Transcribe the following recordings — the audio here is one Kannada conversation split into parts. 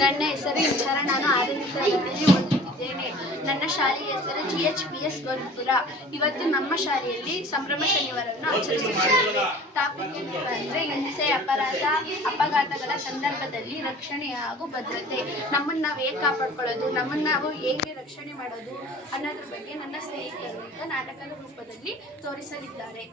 ನನ್ನ ಹೆಸರು ವಿಚಾರ. ನಾನು 6ನೇ ತರಗತಿಯಲ್ಲಿ ಓದುತ್ತಿದ್ದೇನೆ. ನನ್ನ ಶಾಲೆಯ ಹೆಸರು GHPS ಗೋಲ್ಪುರ. ಇವತ್ತು ನಮ್ಮ ಶಾಲೆಯಲ್ಲಿ ಸಂಭ್ರಮ ಶನಿವಾರವನ್ನು ಆಚರಿಸುತ್ತಿದ್ದೇವೆ. ಟಾಪಿಕ್ ಏನಂದರೆ ಹಿಂಸೆ, ಅಪರಾಧ, ಅಪಘಾತಗಳ ಸಂದರ್ಭದಲ್ಲಿ ರಕ್ಷಣೆ ಹಾಗೂ ಭದ್ರತೆ. ನಮ್ಮನ್ನು ನಾವು ಹೇಗೆ ಕಾಪಾಡ್ಕೊಳ್ಳೋದು, ನಮ್ಮನ್ನು ನಾವು ಹೇಗೆ ರಕ್ಷಣೆ ಮಾಡೋದು ಅನ್ನೋದ್ರ ಬಗ್ಗೆ ನನ್ನ ಸ್ನೇಹಿತರು ಈಗ ನಾಟಕದ ರೂಪದಲ್ಲಿ ತೋರಿಸಲಿದ್ದಾರೆ.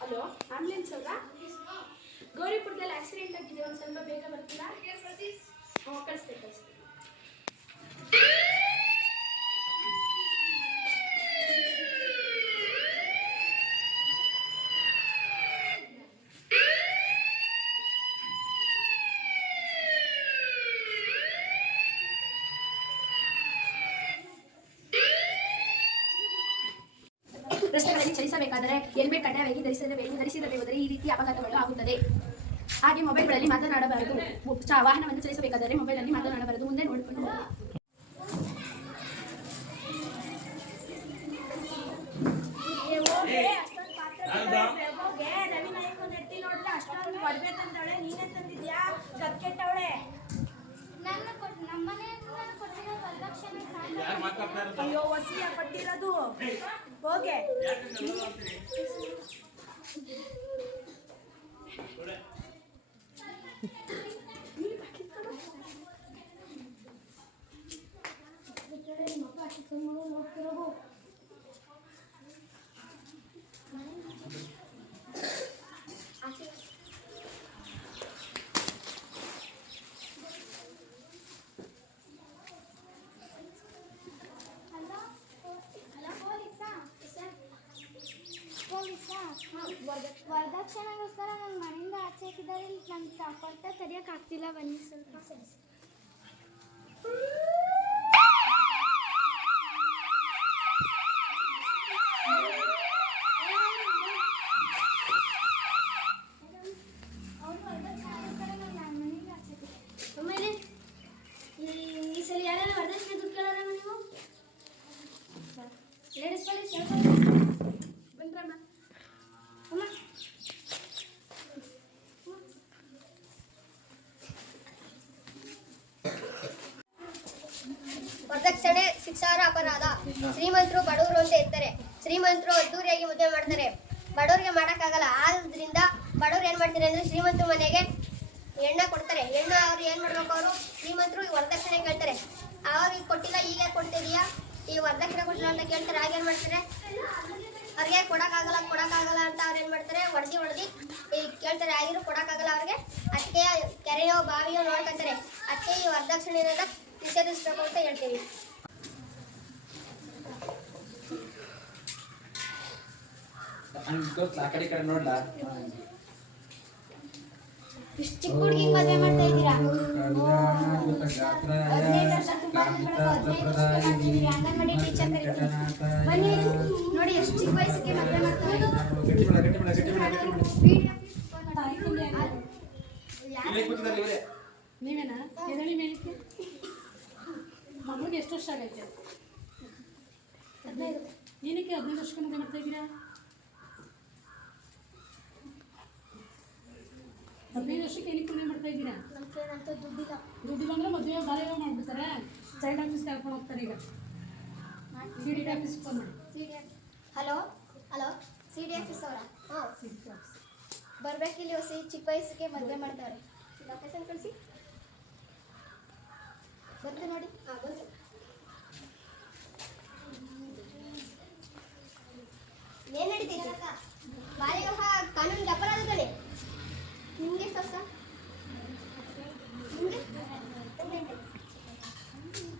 ಹಲೋ, ಆಂಬುಲೆನ್ಸ್ ಅವರಾ? ಗೌರಿಪುರದಲ್ಲಿ ಆಕ್ಸಿಡೆಂಟ್ ಆಗಿದೆ, ಒಂದು ಸ್ವಲ್ಪ ಬೇಗ ಬರ್ತೀರಾ? ಕಳಿಸ್ತೀನಿ. ರಸ್ತೆಗಳಲ್ಲಿ ಚಲಿಸಬೇಕಾದರೆ ಹೆಲ್ಮೆಟ್ ಕಡ್ಡಾಯವಾಗಿ ಧರಿಸಿರದೆ ಹೋದರೆ ಈ ರೀತಿ ಅಪಘಾತಗಳು ಆಗುತ್ತದೆ. ಹಾಗೆ ಮೊಬೈಲ್ಗಳಲ್ಲಿ ಮಾತನಾಡಬಾರದು. ವಾಹನವನ್ನು ಚಲಿಸಬೇಕಾದರೆ ಮೊಬೈಲಲ್ಲಿ ಮಾತನಾಡಬಾರದು. ಮುಂದೆ ನೋಡಿಕೊಂಡು ಅಯ್ಯೋ, ವಸಿಯ ಕೊಟ್ಟಿರೋದು ಹೋಗೆ. ವರದಕ್ಷಿಣೆಗೋಸ್ಕರ ನನ್ನ ಮನೆಯಿಂದ ಆಚೆ ಹಾಕಿದ್ದಾರೆ. ನನ್ನ ಕೊಟ್ಟ ತೆರೆಯೋಕ್ಕಾಗ್ತಿಲ್ಲ. ಬನ್ನಿ ಸ್ವಲ್ಪ. ಆಮೇಲೆ ಈ ಸಲ ಯಾರೆಲ್ಲ ವರದಕ್ಷಿಣೆ ದುಡ್ಡು ಕೇಳೋಣ ನೀವು? ಲೇಡೀಸ್ ಬನ್ರಮ್ಮ. ವರದಕ್ಷಿಣೆ ಶಿಕ್ಷಾರ್ಹ ಅಪರಾಧ. ಶ್ರೀಮಂತರು ಬಡವರು ಅಂತ ಇರ್ತಾರೆ. ಶ್ರೀಮಂತರು ಅದ್ದೂರಿಯಾಗಿ ಮದುವೆ ಮಾಡ್ತಾರೆ, ಬಡವರಿಗೆ ಮಾಡೋಕ್ಕಾಗಲ್ಲ. ಆದ್ರಿಂದ ಬಡವ್ರು ಏನು ಮಾಡ್ತಾರೆ ಅಂದರೆ ಶ್ರೀಮಂತರ ಮನೆಗೆ ಹೆಣ್ಣ ಕೊಡ್ತಾರೆ. ಹೆಣ್ಣು ಅವ್ರು ಏನು ಮಾಡ್ಬೇಕು, ಅವರು ಶ್ರೀಮಂತರು ವರದಕ್ಷಿಣೆ ಕೇಳ್ತಾರೆ. ಅವ್ರಿಗೆ ಕೊಟ್ಟಿಲ್ಲ, ಈಗ ಕೊಡ್ತಿದೀಯಾ, ಈ ವರದಕ್ಷಿಣೆ ಕೊಟ್ಟಿಲ್ಲ ಅಂತ ಕೇಳ್ತಾರೆ. ಆಗೇನು ಮಾಡ್ತಾರೆ, ಅವ್ರಿಗೆ ಕೊಡೋಕ್ಕಾಗಲ್ಲ ಅಂತ ಅವ್ರು ಏನು ಮಾಡ್ತಾರೆ, ಹೊಡೆದಿ ಈಗ ಕೇಳ್ತಾರೆ. ಆಗಿರೋ ಕೊಡೋಕ್ಕಾಗಲ್ಲ ಅವ್ರಿಗೆ. ಅದಕ್ಕೆ ಕೆರೆಯೋ ಬಾವಿಯೋ ನೋಡ್ಕೊತಾರೆ. ಅದಕ್ಕೆ ಈ ವರದಕ್ಷಿಣೆನೆಲ್ಲ ನಿಷೇಧಿಸ್ಬೇಕು ಅಂತ ಹೇಳ್ತೀವಿ. ಇಷ್ಟು ಚಿಕ್ಕ ಹುಡುಗಿ ಮದುವೆ ಮಾಡ್ತಾ ಇದ್ದೀರಾ? ಅಂಗನವಾಡಿ ಟೀಚರ್ ಬನ್ನಿ ನೋಡಿ, ಎಷ್ಟು ಚಿಕ್ಕ ವಯಸ್ಸಿಗೆ ಮದುವೆ ಮಾಡ್ತಾರೆ. ನೀವೇನಾ ಎದಳಿ ಮೇಲಿಕ್ಕೆ? ಮಗಳಿಗೆ ಎಷ್ಟು ವರ್ಷ ಆಗೈತೆ? 15. ಏನಕ್ಕೆ 15 ವರ್ಷಕ್ಕೆ ಮದುವೆ ಮಾಡ್ತಾ ಇದ್ದೀರಾ? 15 ವರ್ಷಕ್ಕೆ ಏನಕ್ಕೆ ಮದುವೆ ಮಾಡ್ತಾ ಇದ್ದೀರಾ? ದುಡ್ಡಿಲ್ಲ ಅಂದರೆ ಮದುವೆ ಬಾಲ್ಯ ಮಾಡಿಬಿಡ್ತಾರೆ. ಚೈಲ್ಡ್ ಆಫೀಸ್ಗೆ ಕರ್ಕೊಂಡು ಹೋಗ್ತಾರೆ. ಈಗ CDD ಆಫೀಸ್ಗೆ ಫೋನ್ ಮಾಡಿ. ಹಲೋ CD ಆಫೀಸ್ ಅವರಾ? ಹಾಂ, ಬರ್ಬೇಕಿಲ್ಲಿ. ಹೊಸ ಚಿಕ್ಕ ವಯಸ್ಸಿಗೆ ಮದುವೆ ಮಾಡ್ತಾರೆ. ಲೊಕೇಶನ್ ಕಳಿಸಿ. ಬಂದು ನೋಡಿ. ಹಾಂ, ಬಂದು. ಏನು ನಡೀತೈತೆ? ಬಾಲ್ಯ ವಿವಾಹ ಕಾನೂನಿಗೆ ಅಪರಾಧ ತಾನೆ. ನಿಮಗೆ ಎಷ್ಟು ವರ್ಷ? ನಿಮಗೆ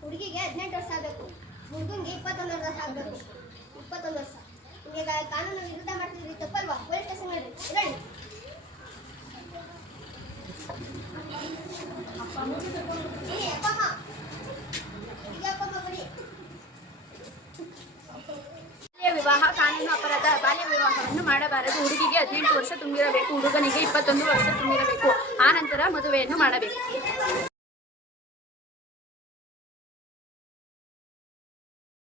ಹುಡುಗಿಗೆ 18 ವರ್ಷ ಆಗಬೇಕು, ಹುಡುಗನಿಗೆ 21 ವರ್ಷ ಆಗಬೇಕು. 21 ವರ್ಷ. ನಿಮಗೆ ಕಾನೂನು ವಿರುದ್ಧ ಮಾಡ್ತಿದ್ರಿ, ತಪ್ಪಲ್ವಾ? ಪೊಲೀಸ್ ಸ್ಟೇಷನ್ ಹೇಳಿ. ವಿವಾಹ ಕಾನೂನು ಅಪರಾಧ. ಬಾಲ್ಯ ವಿವಾಹವನ್ನು ಮಾಡಬಾರದು. ಹುಡುಗಿಗೆ 18 ವರ್ಷ ತುಂಬಿರಬೇಕು, ಹುಡುಗನಿಗೆ 21 ವರ್ಷ ತುಂಬಿರಬೇಕು. ಆ ನಂತರ ಮದುವೆಯನ್ನು ಮಾಡಬೇಕು.